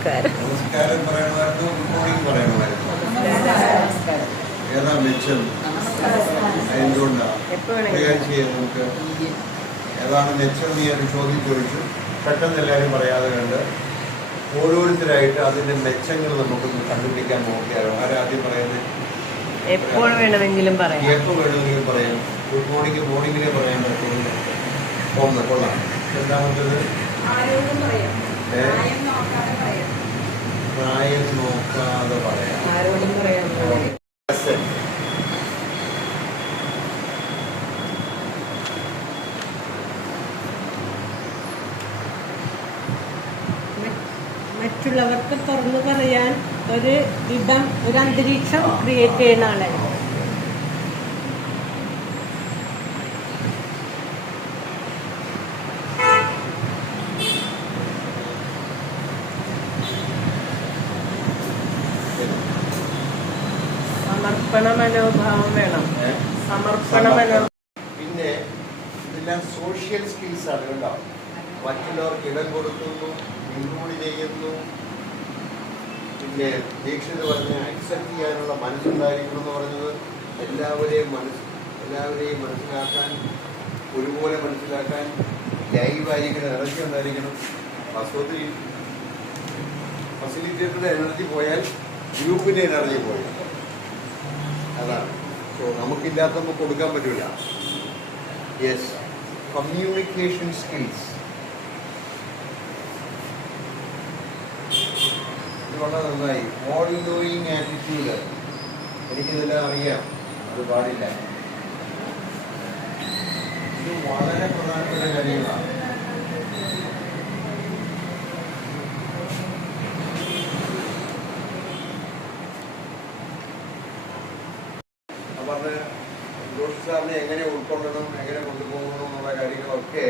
നമസ്കാരം. നമസ്കാരം പറയണമായിരുന്നു, good morning പറയണമായിരുന്നു. ഏതാ മെച്ചം? എന്തുകൊണ്ടാണ് നമുക്ക് ഏതാണ് മെച്ചം നീ ഒരു ചോദ്യം ചോദിച്ചു. പെട്ടെന്ന് എല്ലാവരും പറയാതെ കണ്ട് ഓരോരുത്തരായിട്ട് അതിന്റെ മെച്ചങ്ങൾ നമുക്കൊന്ന് കണ്ടുപിടിക്കാൻ നോക്കിയാലോ? ആരാദ്യം പറയുന്നത്? എപ്പോൾ വേണമെങ്കിലും പറയാം. എപ്പോൾ വേണമെങ്കിലും പറയാം. ഗുഡ് മോർണിംഗ് മോർണിംഗിലേ പറയാൻ പറ്റുള്ളൂ. ഒന്ന് കൊള്ളാം. രണ്ടാമത്തേത് പ്രായം നോക്കാതെ പറയാം. ആരോടും പറയാം. മറ്റുള്ളവർക്ക് തുറന്നു പറയാൻ ഒരു ഇടം, ഒരു അന്തരീക്ഷം ക്രിയേറ്റ് ചെയ്യുന്ന ആളാണ്. സമർപ്പണ മനോഭാവം വേണം. സമർപ്പണ മനോഭാവം. പിന്നെ ഇതെല്ലാം സോഷ്യൽ സ്കിൽസ് ആണ് കേട്ടോ. മറ്റുള്ളവർക്ക് ഇടം കൊടുക്കുന്നു, ഇൻക്ലൂഡ് ചെയ്യുന്നു. പിന്നെ ദീക്ഷിത് പറഞ്ഞ അക്സെപ്റ്റ് ചെയ്യാനുള്ള മനസ്സുണ്ടായിരിക്കണം എന്ന് പറഞ്ഞത് എല്ലാവരെയും മനസ്സിലാക്കാൻ, ഒരുപോലെ മനസ്സിലാക്കാൻ ലൈവായിരിക്കണം, എനർജി ഉണ്ടായിരിക്കണം. വാസ്തവത്തിൽ ഫെസിലിറ്റേറ്ററുടെ എനർജി പോയാൽ ഗ്രൂപ്പിന്റെ എനർജി പോയി. അതാണ്. സോ നമുക്കില്ലാത്ത നമുക്ക് കൊടുക്കാൻ പറ്റില്ല. യെസ്, കമ്മ്യൂണിക്കേഷൻ സ്കിൽസ് വളരെ നന്നായി. ഓൾ നോയിങ് ആറ്റിറ്റ്യൂഡ്, എനിക്കിതെല്ലാം അറിയാം, അത് പാടില്ല. ഇത് വളരെ പ്രധാനപ്പെട്ട കാര്യങ്ങളാണ്. പറഞ്ഞ ജോഷി സാറിനെ എങ്ങനെ ഉൾക്കൊള്ളണം, എങ്ങനെ കൊണ്ടുപോകണം എന്നുള്ള കാര്യങ്ങളൊക്കെ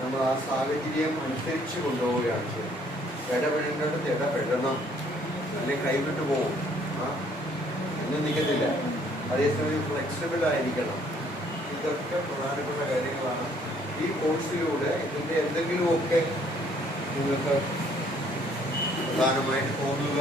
നമ്മൾ ആ സാഹചര്യം അനുസരിച്ച് കൊണ്ടുപോവുകയാണ് ചെയ്യുന്നത്. ഇടപെടേണ്ടത് ഇടപെടണം, അല്ലെങ്കിൽ കൈവിട്ട് പോകും, എന്നും നിൽക്കത്തില്ല. അതേസമയം ഫ്ലെക്സിബിൾ ആയിരിക്കണം. ഇതൊക്കെ പ്രധാനപ്പെട്ട കാര്യങ്ങളാണ്. ഈ കോഴ്സിലൂടെ ഇതിൻ്റെ എന്തെങ്കിലുമൊക്കെ നിങ്ങൾക്ക് പ്രധാനമായിട്ട് തോന്നുക.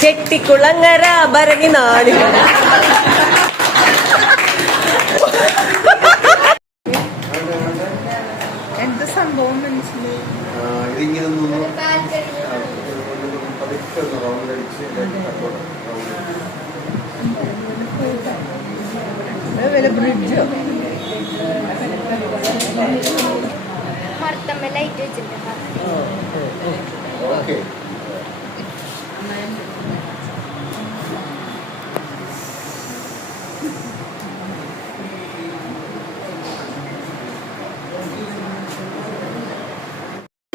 ചെട്ടിക്കുളങ്ങര ഭരണി നാട്. എന്ത് സംഭവം മനസ്സിലായി? ഇതിങ്ങനെ പതുക്കെ റൗണ്ട് അടിച്ച് ബ്രിഡ്ജോ ലൈറ്റ് വെച്ചിട്ടുണ്ട്. ഓക്കെ.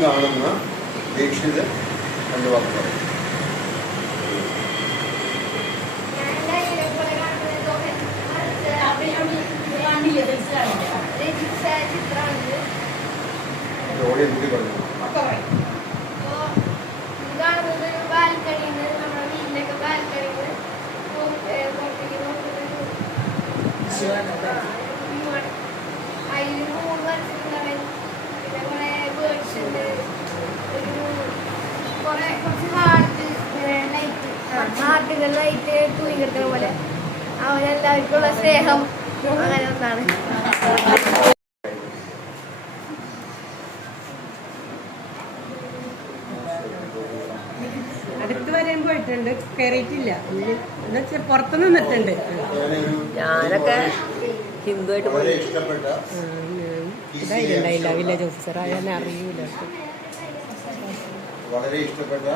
കാണുന്ന ദീക്ഷിത് എന്ന് പറഞ്ഞു. ജോലി എന്ത് പറഞ്ഞു? കാണുന്നത് ബാൽക്കണിന്ന്, നമ്മുടെ വീട്ടിലൊക്കെ ബാൽക്കണിന്ന് അതിൽ 3 വർഷങ്ങളെ പിന്നെ കുറെ ബേർഡ്സ് ഉണ്ട്, കുറച്ച് ഹാർട്ടുകളിലായിട്ട് തൂങ്ങി കിട്ടുന്ന പോലെ അവരെല്ലാവർക്കുള്ള സ്നേഹം അങ്ങനെ ഒന്നാണ്. അടുത്ത് വരെയും പോയിട്ടുണ്ട്, കയറിയിട്ടില്ല. എന്നുവെച്ചാൽ പുറത്തു നിന്നിട്ടുണ്ട്. ഞാനൊക്കെ ഹിന്ദുവായിട്ട് പോയി. ഇതായിട്ടുണ്ടായില്ല, വില്ലേജ് ഓഫീസർ ആയാലും അറിയൂല. വളരെ ഇഷ്ടപ്പെട്ട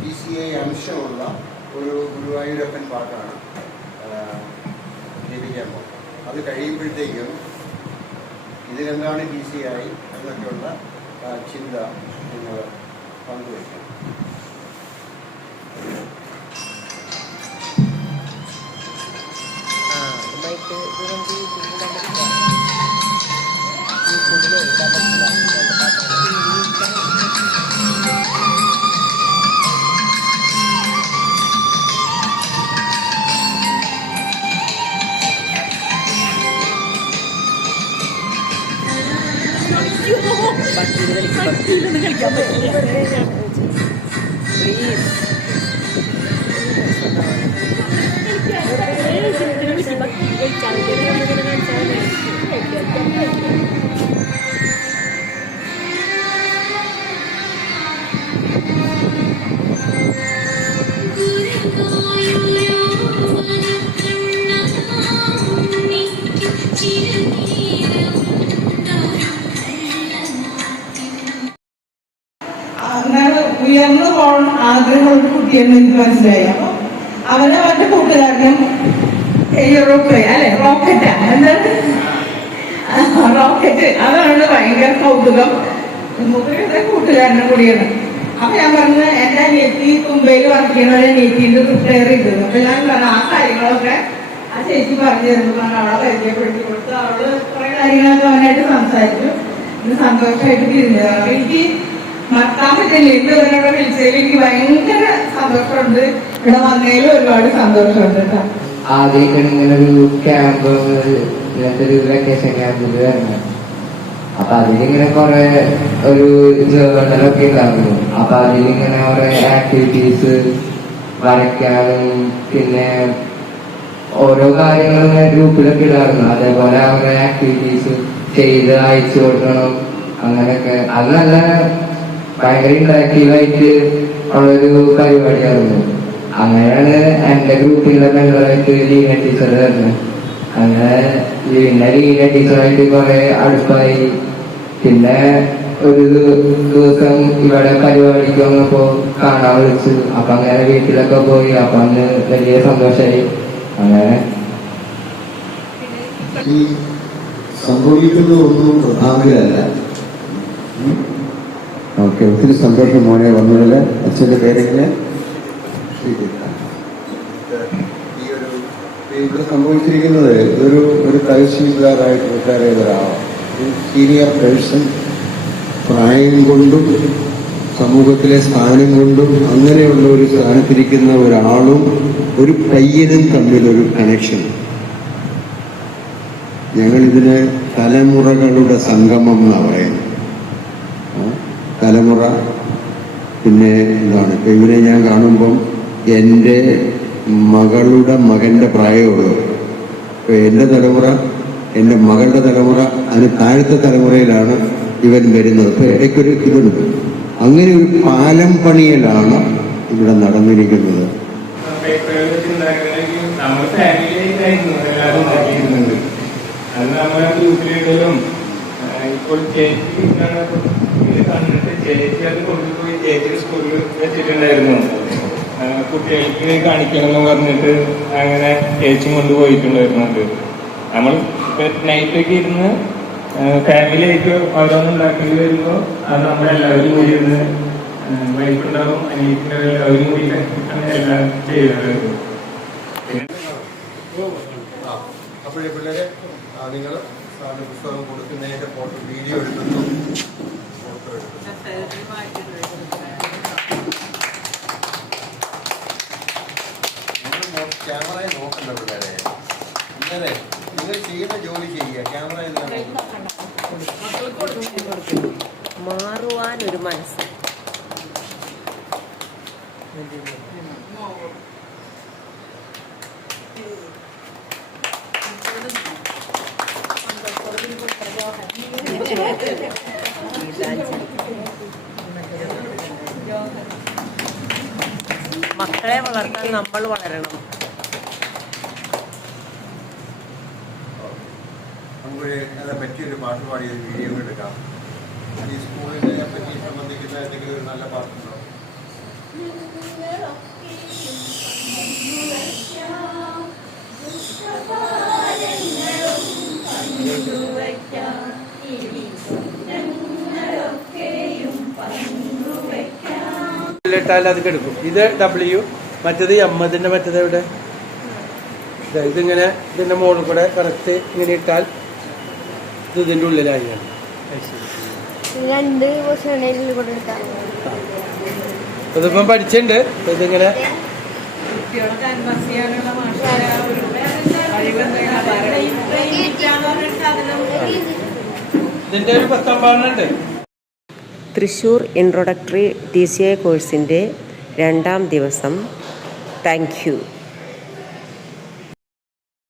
PCI അംശമുള്ള ഒരു ഗുരുവായൂരപ്പൻ പാട്ടാണ് ലഭിക്കാൻ പോകുന്നത്. അത് കഴിയുമ്പോഴത്തേക്കും ഇതിലെന്താണ് PCI എന്നൊക്കെയുള്ള ചിന്ത നിങ്ങൾ പങ്കുവയ്ക്കണം. ഭക്തിയിൽ കളിക്കും ഭക്തിയിലൊന്നും കളിക്കാൻ പറ്റില്ല. പ്ലീസ്. ഉയർന്നു പോകണം ആഗ്രഹമുള്ള കുട്ടിയെന്ന് എനിക്ക് മനസ്സിലായി. അപ്പൊ അവന്റെ കൂട്ടുകാരനും യൂറോപ്യൻ അല്ലെ റോക്കറ്റാ എന്താണ് റോക്കറ്റ്, അതാണ് ഭയങ്കര കൗതുകം. മുഖയുടെ കൂട്ടുകാരനും കൂടിയാണ്. അപ്പൊ ഞാൻ പറഞ്ഞു എന്റെ അനിയത്തി തുമ്പയിൽ വർക്ക് ചെയ്യുന്ന അനിയത്തിന്റെ റിട്ടയർ ചെയ്തത്. അപ്പൊ ഞാൻ പറഞ്ഞു ആ കാര്യങ്ങളൊക്കെ ആ ചേച്ചി പറഞ്ഞു തരുന്നു. അവളെ പരിചയപ്പെടുത്തി കൊടുത്തു. അവള് കുറെ കാര്യങ്ങളൊക്കെ അവനായിട്ട് സംസാരിച്ചു. ഇത് സന്തോഷമായിട്ട് തിരിഞ്ഞത്. അപ്പൊ എനിക്ക് മറക്കാൻ പറ്റില്ല. ഇന്ന് ഇവരോട് വിളിച്ചതിൽ എനിക്ക് ഭയങ്കര സന്തോഷമുണ്ട്. ഇവിടെ വന്നതിൽ ഒരുപാട് സന്തോഷമുണ്ട് കേട്ടോ. ആദ്യമൊക്കെ ഇങ്ങനെ ഒരു ക്യാമ്പ്, ഇങ്ങനത്തെ ഒരു വെക്കേഷൻ ക്യാമ്പിൽ വരണം. അപ്പൊ അതിലിങ്ങനെ കുറെ ഒരു ജേർണലൊക്കെ ഉണ്ടായിരുന്നു. അപ്പൊ അതിലിങ്ങനെ കുറെ ആക്ടിവിറ്റീസ് വരയ്ക്കാനും പിന്നെ ഓരോ കാര്യങ്ങളും ഇങ്ങനെ ഗ്രൂപ്പിലൊക്കെ ഇടാറുണ്ട്. അതേപോലെ അവരുടെ ആക്ടിവിറ്റീസ് ചെയ്ത് അയച്ചു കൊടുക്കണം. അങ്ങനെയൊക്കെ അത് നല്ല ഭയങ്കര ഇന്ററാക്റ്റീവായിട്ട് ഉള്ളൊരു പരിപാടിയായിരുന്നു. അങ്ങനെയാണ് എന്റെ ഗ്രൂപ്പിലെ മെമ്പറായിട്ട് ലീന ടീച്ചർ വരുന്നത്. അങ്ങനെ ലീന ടീച്ചറായിട്ട് കുറെ അടുപ്പായി. പിന്നെ ഒരു ദിവസം ഇവിടെ പരിപാടിക്ക് വന്നപ്പോ കാണാൻ വിളിച്ചു. അപ്പൊ അങ്ങനെ വീട്ടിലൊക്കെ പോയി. അപ്പൊ അന്ന് വലിയ സന്തോഷമായി. അങ്ങനെ ഈ സംഭവിക്കുന്നതൊന്നും പ്രധാനമല്ല. ഓക്കെ, ഒത്തിരി സന്തോഷം മോനെ വന്നതിൽ. അച്ഛൻ്റെ പേരെങ്ങനെ? ഈ ഇവിടെ സംഭവിച്ചിരിക്കുന്നത് ഒരു തഹസീൽദാറായിട്ട് റിട്ടയർ ചെയ്ത ഒരാളാണ്. ഒരു സീനിയർ പേഴ്സൺ, പ്രായം കൊണ്ടും സമൂഹത്തിലെ സ്ഥാനം കൊണ്ടും അങ്ങനെയുള്ള ഒരു സ്ഥാനത്തിരിക്കുന്ന ഒരാളും ഒരു പയ്യനും തമ്മിലൊരു കണക്ഷൻ. ഞങ്ങളിതിന് തലമുറകളുടെ സംഗമം എന്നാണ് പറയുന്നത്. തലമുറ പിന്നെ എന്താണ്, ഇപ്പം ഇവരെ ഞാൻ കാണുമ്പം എൻ്റെ മകളുടെ മകൻ്റെ പ്രായമുള്ളൂ. ഇപ്പം എൻ്റെ തലമുറ, എൻ്റെ മകളുടെ തലമുറ, അതിന് താഴത്തെ തലമുറയിലാണ് ഇവൻ വരുന്നത്. ഇപ്പം ഇടയ്ക്കൊരു ഇതുണ്ട്. അങ്ങനെ ഒരു പാലം പണിയലാണ് ഇവിടെ നടന്നിരിക്കുന്നത്. നമ്മൾ ഫാമിലിയായിട്ടായിരുന്നു എല്ലാവരും ഉണ്ടാക്കിയിരുന്നത്. അത് നമ്മളെ ഗ്രൂപ്പിലിടലും ഇപ്പോൾ ചേച്ചി ഇത് കണ്ടിട്ട് ചേച്ചി അത് കൊണ്ടുപോയി ചേച്ചി സ്കൂളിൽ വെച്ചിട്ടുണ്ടായിരുന്നു. കുട്ടികൾക്ക് കാണിക്കണമെന്ന് പറഞ്ഞിട്ട് അങ്ങനെ ചേച്ചി കൊണ്ടുപോയിട്ടുണ്ടായിരുന്നുണ്ട്. നമ്മൾ നൈറ്റൊക്കെ ഇരുന്ന് ഫാമിലി ആയിട്ട് ഓരോന്നും ഉണ്ടാക്കി വരുമ്പോൾ അത് നമ്മളെല്ലാവരും കൂടി ഇരുന്ന് വൈഫുണ്ടാവും, അനിയത്തിൻ്റെ എല്ലാവരും കൂടി എല്ലാം ചെയ്യുന്നത്. അപ്പോഴേ പിള്ളേരെ നിങ്ങൾ സാറിന് പുസ്തകം കൊടുക്കുന്നതിൻ്റെ ഫോട്ടോ വീഡിയോ എടുക്കുന്നു, ഫോട്ടോ എടുക്കുന്നു. ക്യാമറയെ നോക്കണ്ട പിള്ളേരെ. ഇങ്ങനെ നിങ്ങൾ ചെയ്യുന്ന ജോലി ചെയ്യുക. ക്യാമറയിൽ മാറുവാനൊരു മനസ്സ്. മക്കളെ വളർത്താൻ നമ്മൾ വളരണം. നമുക്ക് അതിനെ പറ്റിയൊരു പാട്ട് പാടി ഒരു വീഡിയോ എടുക്കാം. ഈ സ്കൂളിനെ പറ്റി സംബന്ധിക്കുന്ന എന്തെങ്കിലും ഒരു നല്ല പാട്ടുണ്ടോ? ഇട്ടാൽ അത് കെടുക്കും. ഇത് W, മറ്റേത് M. ഇതിന്റെ മറ്റേത് എവിടെ? ഇതിങ്ങനെ ഇതിന്റെ മുകളിൽ കൂടെ കറക്റ്റ് ഇങ്ങനെ ഇട്ടാൽ ഇത് ഇതിന്റെ ഉള്ളിലായാണ്. ഇതിപ്പം പഠിച്ചിട്ടുണ്ട്. ഇതിങ്ങനെ കുട്ടികളെ ക്യാൻവാസ് ചെയ്യാനുള്ള മാഷായ ഒരു കഴിവെന്തെങ്കിലും ഇതിൻ്റെ ഒരു 10 ഉണ്ട്. തൃശ്ശൂർ ഇൻട്രൊഡക്ടറി TCI കോഴ്സിൻ്റെ 2ാം ദിവസം. Thank you.